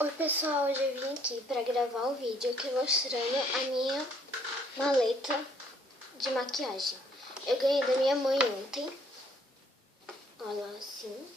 Oi pessoal, hoje eu vim aqui para gravar um vídeo aqui mostrando a minha maleta de maquiagem. Eu ganhei da minha mãe ontem. Olha assim.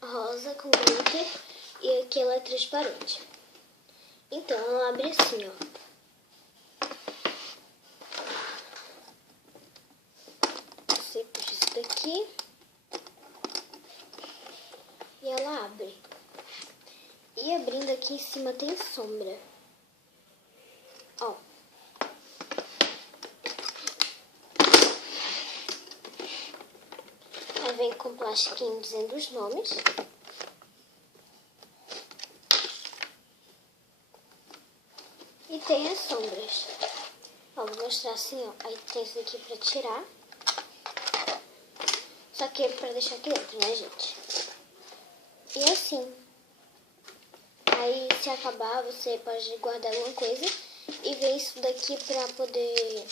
Rosa com glitter e aqui ela é transparente. Então ela abre assim, ó. Você puxa isso daqui. E ela abre. E abrindo aqui em cima tem sombra. Ó. Aí vem com plastiquinho dizendo os nomes. E tem as sombras. Ó, vou mostrar assim, ó. Aí tem esse daqui pra tirar. Só que é pra deixar aqui dentro, né, gente? E assim. Aí, se acabar, você pode guardar alguma coisa. E ver isso daqui pra poder...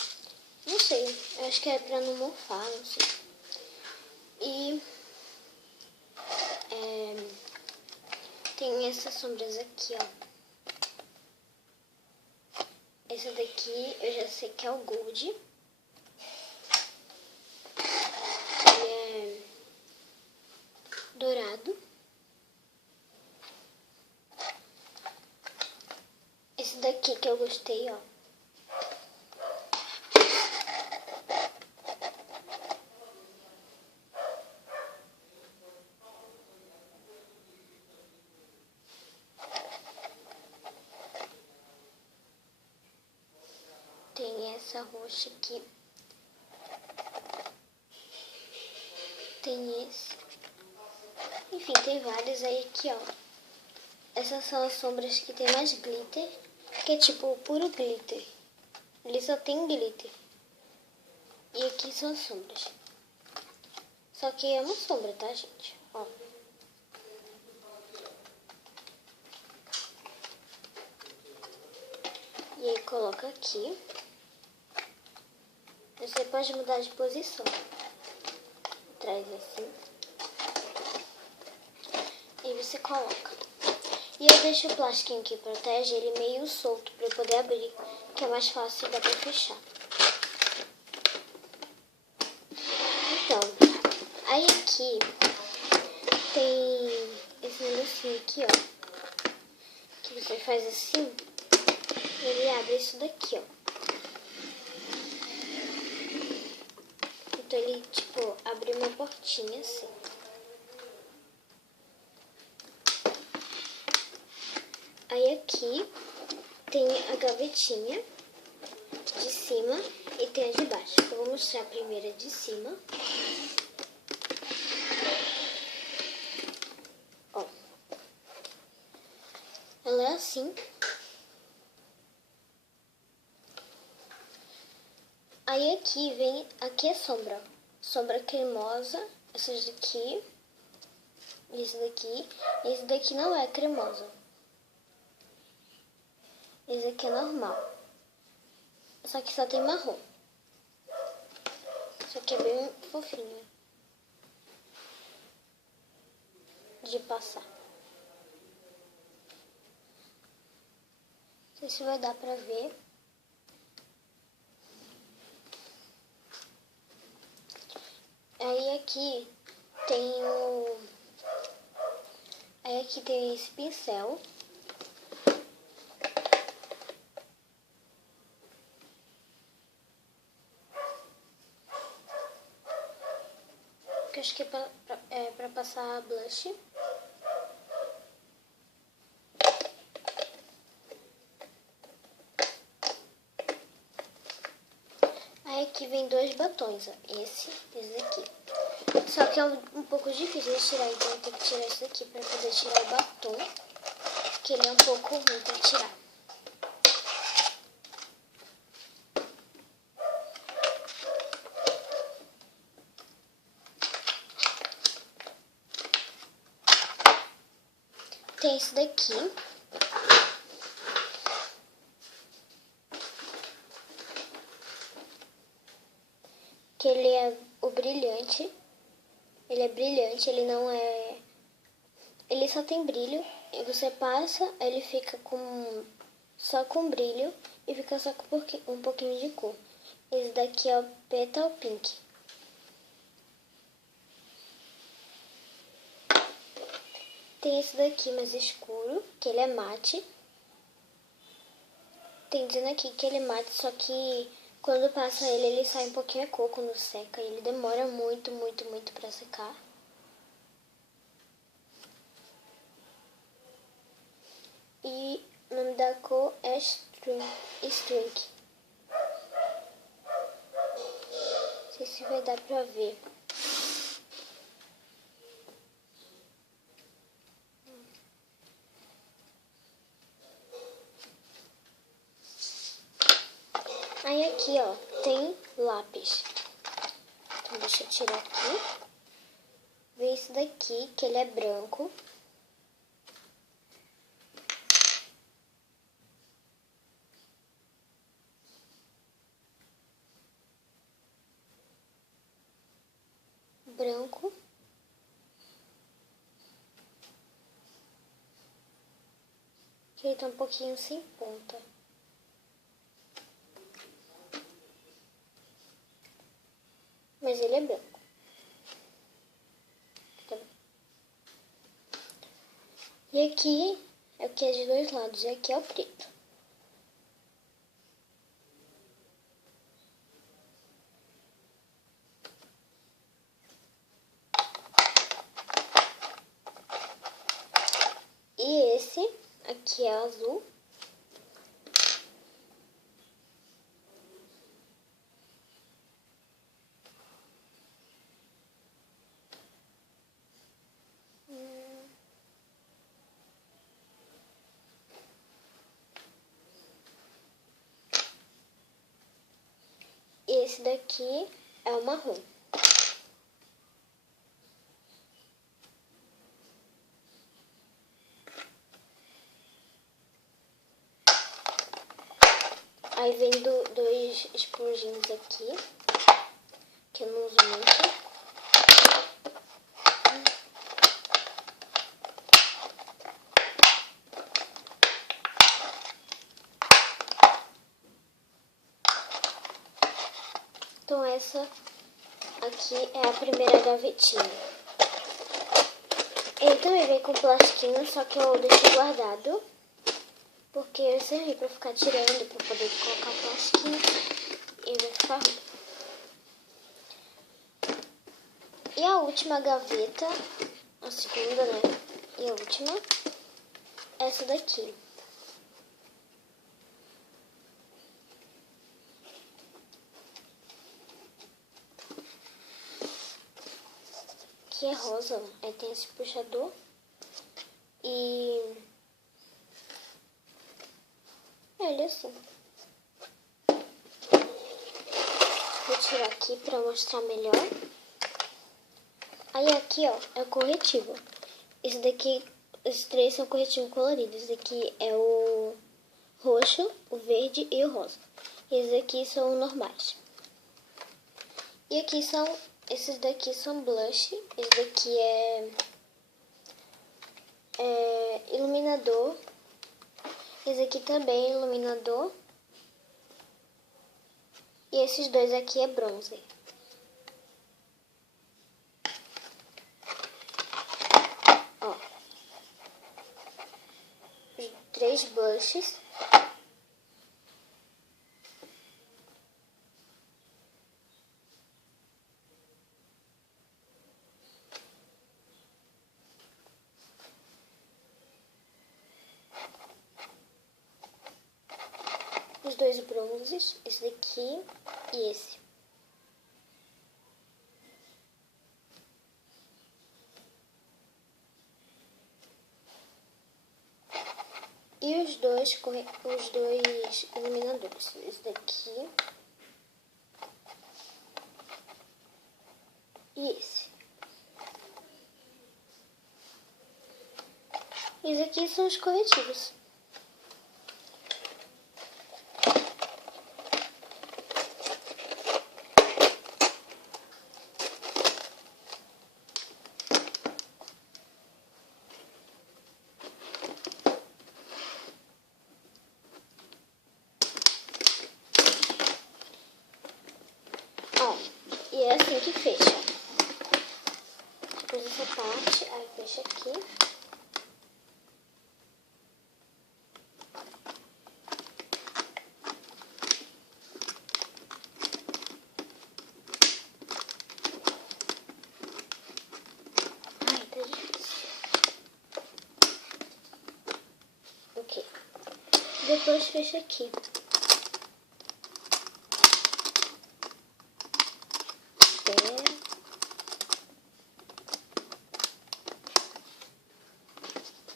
Não sei. Eu acho que é pra não mofar, não sei. E... tem essas sombras aqui, ó. Essa daqui eu já sei que é o Gold. Ele é dourado. Esse daqui que eu gostei, ó. Tem essa roxa aqui. Tem esse. Enfim, tem vários aí aqui, ó. Essas são as sombras que tem mais glitter. Que é tipo puro glitter. Ele só tem glitter. E aqui são as sombras. Só que é uma sombra, tá, gente? Ó. E aí coloca aqui. Você pode mudar de posição. Traz assim. E você coloca. E eu deixo o plastiquinho que protege ele meio solto para eu poder abrir. Que é mais fácil e dá pra fechar. Então, aí aqui tem esse negocinho aqui, ó. Que você faz assim. E ele abre isso daqui, ó. Então ele, tipo, abre uma portinha assim. Aí aqui tem a gavetinha de cima e tem a de baixo. Eu vou mostrar a primeira de cima. Ó. Ela é assim. Aí aqui é sombra. Sombra cremosa, essas daqui, esse daqui. Esse daqui não é cremosa. Esse aqui é normal. Só que só tem marrom. Só que é bem fofinho de passar. Não sei se vai dar pra ver. Aí aqui tem esse pincel. Que eu acho que é pra passar blush. Aí aqui vem dois batons, ó. Esse aqui. Só que é um pouco difícil de tirar, então eu tenho que tirar esse daqui pra poder tirar o batom. Que ele é um pouco ruim pra tirar. Tem esse daqui. Que ele é o brilhante. Ele é brilhante, ele não é... Ele só tem brilho, e você passa, ele fica só com brilho e fica só com um pouquinho de cor. Esse daqui é o Petal Pink. Tem esse daqui mais escuro, que ele é mate. Tem dizendo aqui que ele é mate, só que quando passa ele sai um pouquinho a cor quando seca. E ele demora muito, muito, muito pra secar. E o nome da cor é String. Não sei se vai dar pra ver. Aí aqui, ó, tem lápis. Então deixa eu tirar aqui. Vê esse daqui, que ele é branco. Branco. Que ele tá um pouquinho sem ponta. Mas ele é branco. Tá bom. E aqui é o que é de dois lados. E aqui é o preto. E esse aqui é azul. E esse daqui é o marrom. Aí vem dois esponjinhos aqui, que eu não uso muito. Então essa aqui é a primeira gavetinha. Ele também vem com plastiquinho, só que eu deixei guardado. Porque eu servi pra ficar tirando, pra poder colocar plastiquinho. E vai ficar ruim. E a última gaveta, a segunda, né? E a última, essa daqui. Que é rosa, aí tem esse puxador. E ele assim. Vou tirar aqui pra mostrar melhor. Aí aqui, ó, é o corretivo. Esse daqui, esses três são corretivos coloridos. Esse daqui é o roxo, o verde e o rosa. E esses aqui são normais. E aqui esses daqui são blush. Esse daqui é iluminador. Esse aqui também é iluminador. E esses dois aqui é bronzer. Ó. Os 3 blushes. Os 2 bronzes, esse daqui e esse. E os dois iluminadores, esse daqui e esse. Esses aqui são os corretivos. Depois dessa parte, aí fecha aqui. Ai, tá difícil. Ok. Depois fecha aqui.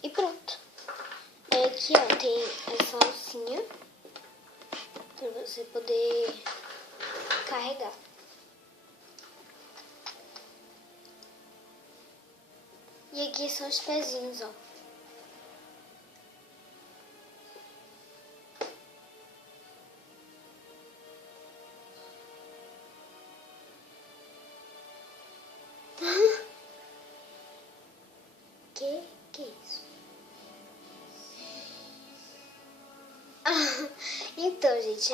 E pronto. Aqui, ó, tem essa alcinha para você poder carregar. E aqui são os pezinhos, ó. Que é isso? Então, gente,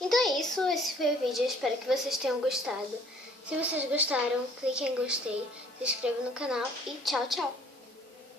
Então é isso, esse foi o vídeo, eu espero que vocês tenham gostado. Se vocês gostaram, clique em gostei, se inscreva no canal e tchau, tchau!